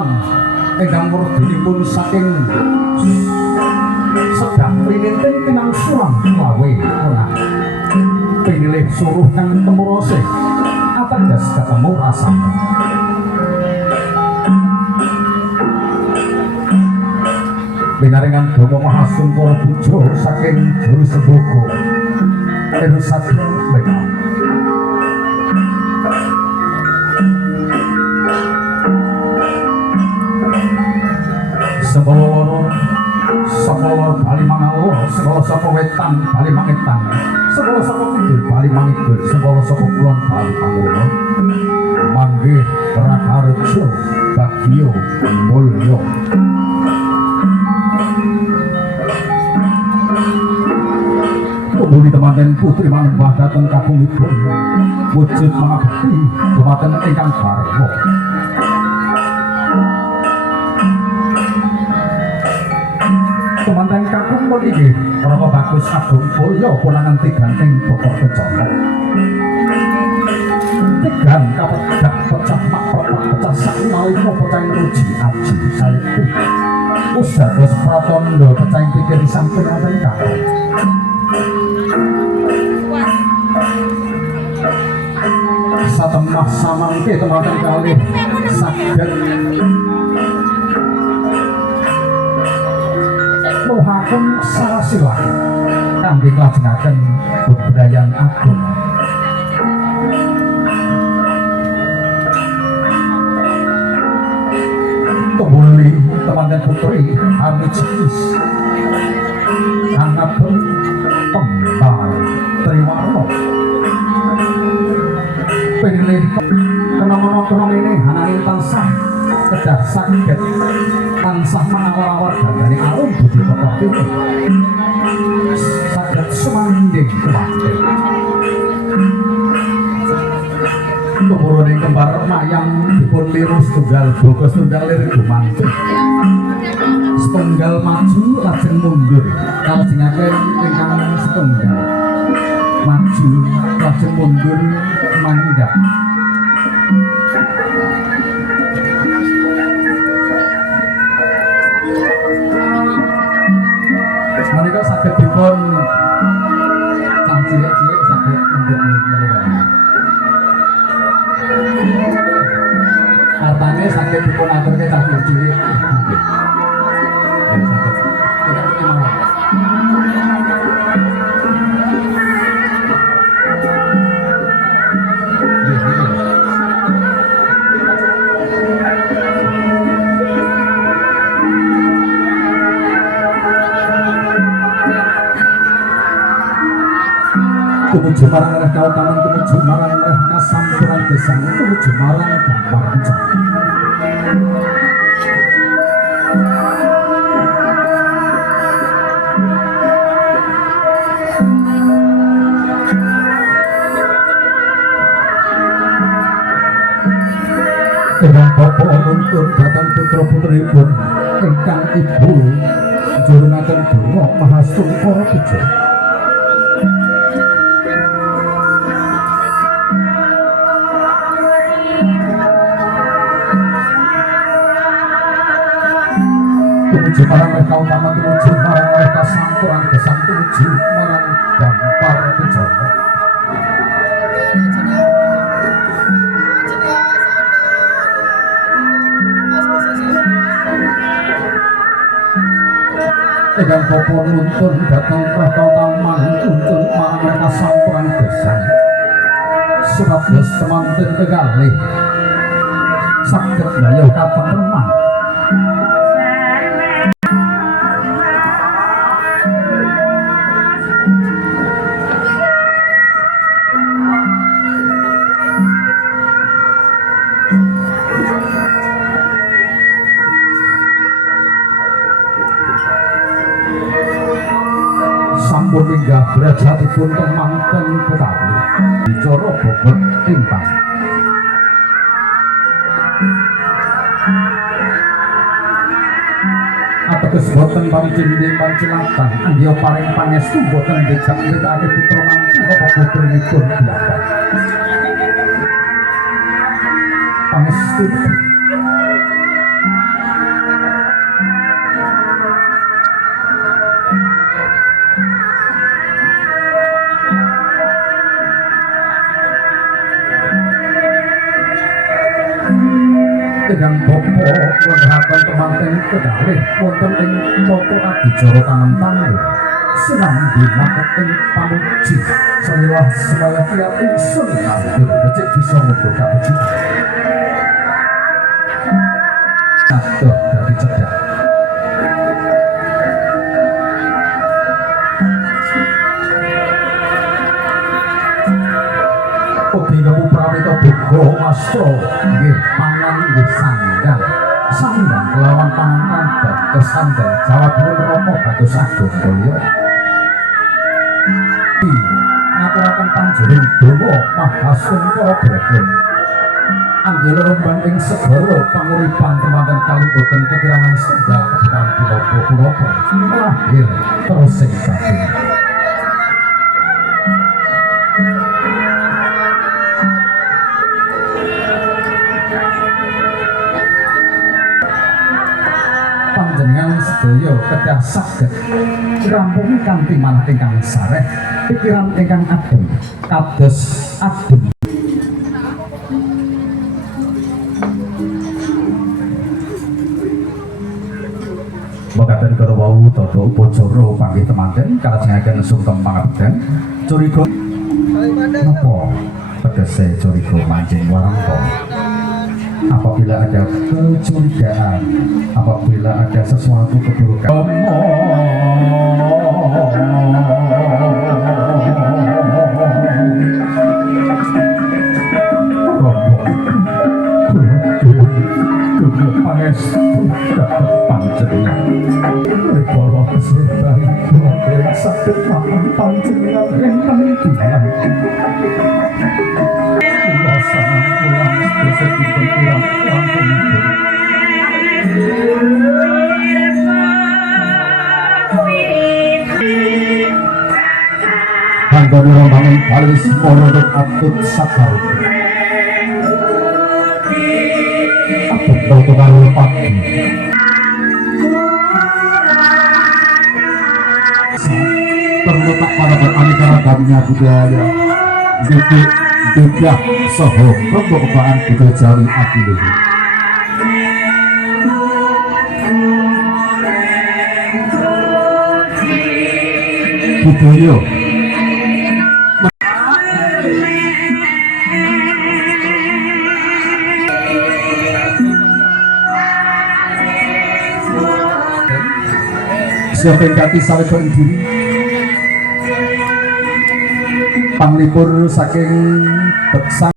Sulang ingkang werdinipun saking sedang rinintih tinang Sulang lawe menang pinilih suruh kang temurose ateges ketemu rasa binaringan Domo Mahasungkara Pujo saking Juru Semboko Erusat Bekal Sekolor Bali Mangalor, sekolah saka wetan Bali Mangetan, sekolah saka kidul Bali Mangidul, sekolah saka kulon Bali Pangulo. Manggih Raharjo Bagio Mulyo. Kembali teman-teman putri manembah datang kakungipun wujud mengabdi dumateng ingkang barwa. Teman-teman kakung pun iki Rama Bagus Agung Mulya punangan tiganting Bokor Kencana. Tigan kapedak pecah makrotak pecah sakmalika pecah ruji aji saiki. Usados Pratondo pecah pikir sampun wonten kakung. Satemah samangke teman-teman kalih saged nuhaken sarasila kangge klajengaken bebrayan agung. Tumuli teman-teman putri Hamijis angapun kembal Triwarno pilih kenang-kenang ini ananging tansah kedah saged tansah mengawal-awal dari alun budi kotor ini saged sumanding kuwate tumuruning kembar mayang dipun liru setunggal boga setunggal lir gumantung setunggal maju lajeng mundur kalajengaken ingkang setunggal maju lajeng mundur mandhap menika saged dipun sang cilik-cilik saged mendhet menika artane saged dipun aturke cah cilik saged tidak terima. Tumuju marang reh kautaman, tumuju marang reh kasampuran gesang, tumuju marang damar bencana. Ingkang bapa nuntun dhateng putra-putripun ingkang ibu njurunaken Domo Mahasungkara Pujo. Tumuju marang reh kautama, tumuju marang reh kasampuran gesang, tumuju marang dampar bencana. Ingkang bapa nuntun dhateng reh kautama, nuntun marang reh kasampuran gesang. Supados semanten kekalih saged daya katentreman. Sampun minggah derajatipun temanten Betawi bicara bobot timpang ateges boten pancindi pancilatan anggiya paring pangestu boten dicak nitake putra mantu apa putrinipun piyambak pangestu Ingkang bapa wenhaken kemanten kekalih wonten ing tata adicara tanam sinambi maket ing pamuji samilah semaya kiyat ingsun kanthi becik bisa muga kabeji adoh dadi cedhak ugi kamu pramita buka mastra nggih pangan nggih sandang sandang kelawan pangan dados sandang jawab Rama dados agung kaya ngaturaken panjenengan donga mahasungka Brahma anggila rembang ing segara panguripan temanten kaliboten kekirangan setunggal kebutuhan punapa-punapa lahir terus sing batin panjenengan sedaya kedah saged ngrampungi kanthi manah ingkang sareh pikiran ingkang adem kados adem mekaten kala wau tata upacara panggih temanten kalajengaken sungkem pangabekten curiga napa tegese curiga manjing warangka apabila ada kecurigaan apabila ada sesuatu keburukan panjenengan para kesehatan kula sakit makan panjenengan ingkang dilan kula sanang pulang sedasa dinten kirang langkung Anggone rombongan kalis monodok atut sakar atut karo pati terletak pada beraneka-ragam budaya detik dedah soho pembawaan budaya Jawi Akiluh budaya siapa yang kati saweko diri panglipur saking beksan